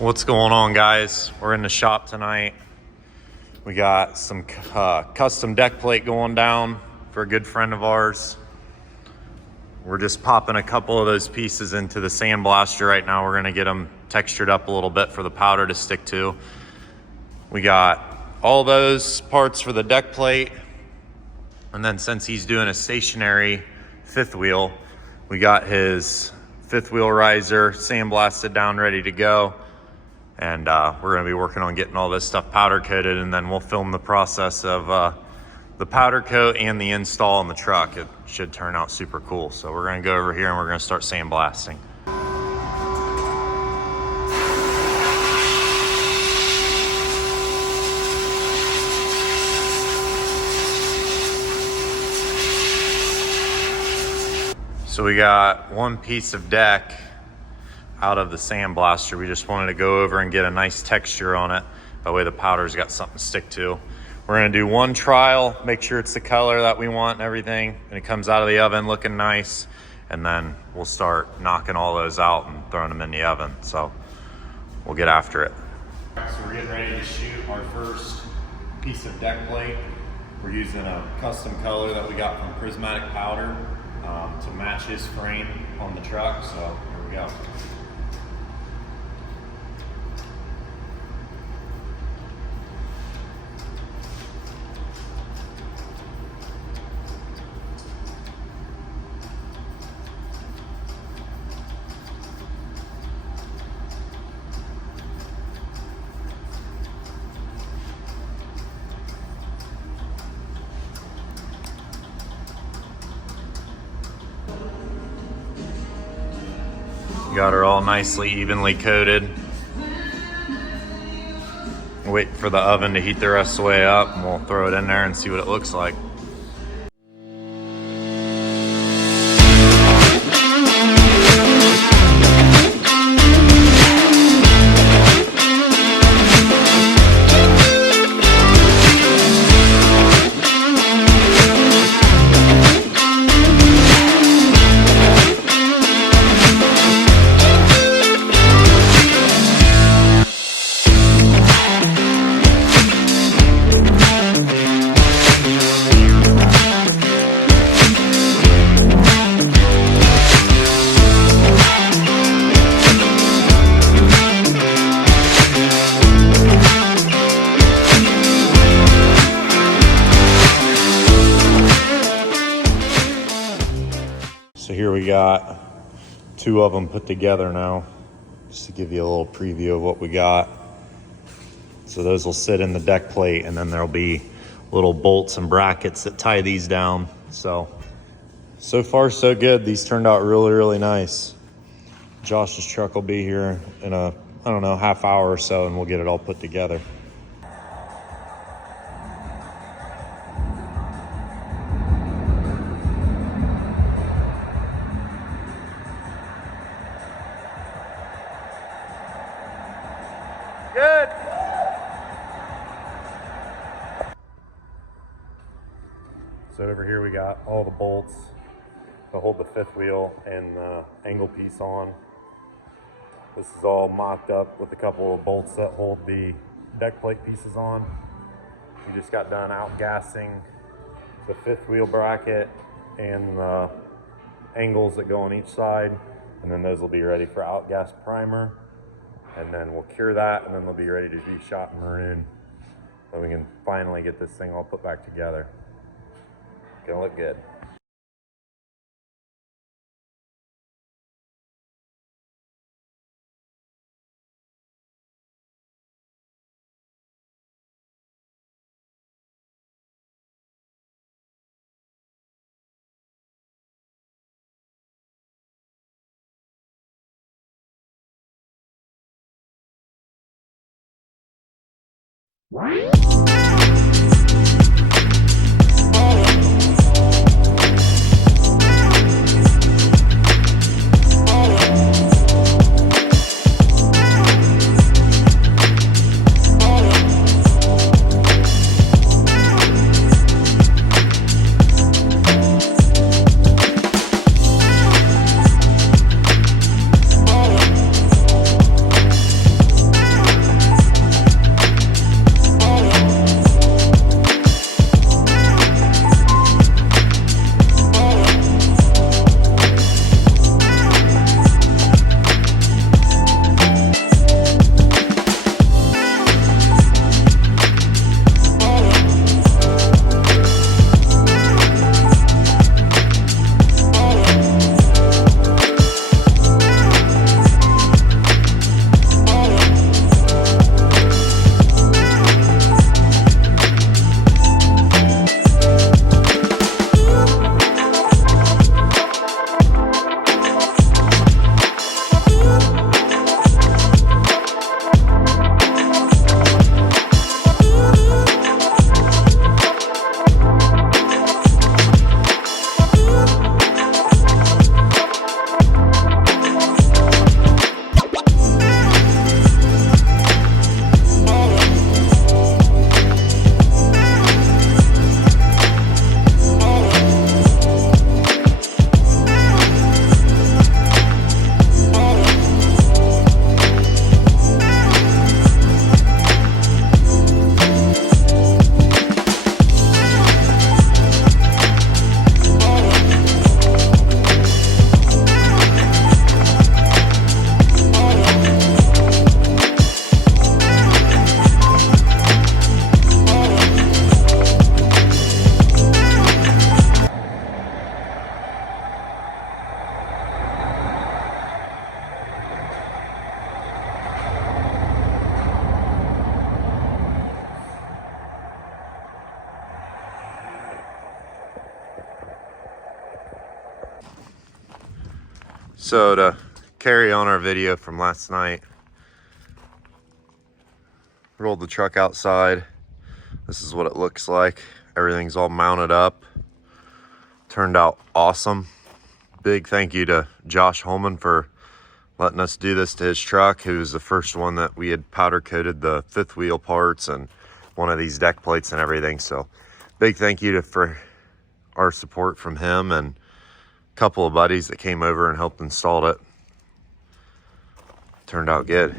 What's going on, guys? We're in the shop tonight. We got some custom deck plate going down for a good friend of ours. We're just popping a couple of those pieces into the sandblaster right now. We're gonna get them textured up a little bit for the powder to stick to. We got all those parts for the deck plate. And then since he's doing a stationary fifth wheel, we got his fifth wheel riser sandblasted down, ready to go. And we're gonna be working on getting all this stuff powder coated, and then we'll film the process of the powder coat and the install in the truck. It should turn out super cool. So we're gonna go over here and we're gonna start sandblasting. So we got one piece of deck out of the sandblaster. We just wanted to go over and get a nice texture on it. That way the powder's got something to stick to. We're gonna do one trial, make sure it's the color that we want and everything, and it comes out of the oven looking nice. And then we'll start knocking all those out and throwing them in the oven. So we'll get after it. So we're getting ready to shoot our first piece of deck plate. We're using a custom color that we got from Prismatic Powder to match his frame on the truck. So here we go. Got her all nicely evenly coated. Wait for the oven to heat the rest of the way up, and we'll throw it in there and see what it looks like. So here we got two of them put together now, just to give you a little preview of what we got. So those will sit in the deck plate, and then there'll be little bolts and brackets that tie these down. So far so good. These turned out really, really nice. Josh's truck will be here in a, I don't know, half hour or so, and we'll get it all put together. Good. So over here we got all the bolts to hold the fifth wheel and the angle piece on. This is all mocked up with a couple of bolts that hold the deck plate pieces on. We just got done outgassing the fifth wheel bracket and the angles that go on each side, and then those will be ready for outgas primer. And then we'll cure that, and then they'll be ready to be shot in maroon, so we can finally get this thing all put back together. Gonna look good. So to carry on our video from last night, rolled the truck outside. This is what it looks like. Everything's all mounted up. Turned out awesome. Big thank you to Josh Holman for letting us do this to his truck. He was the first one that we had powder coated the fifth wheel parts and one of these deck plates and everything. So big thank you for our support from him and a couple of buddies that came over and helped install it. Turned out good.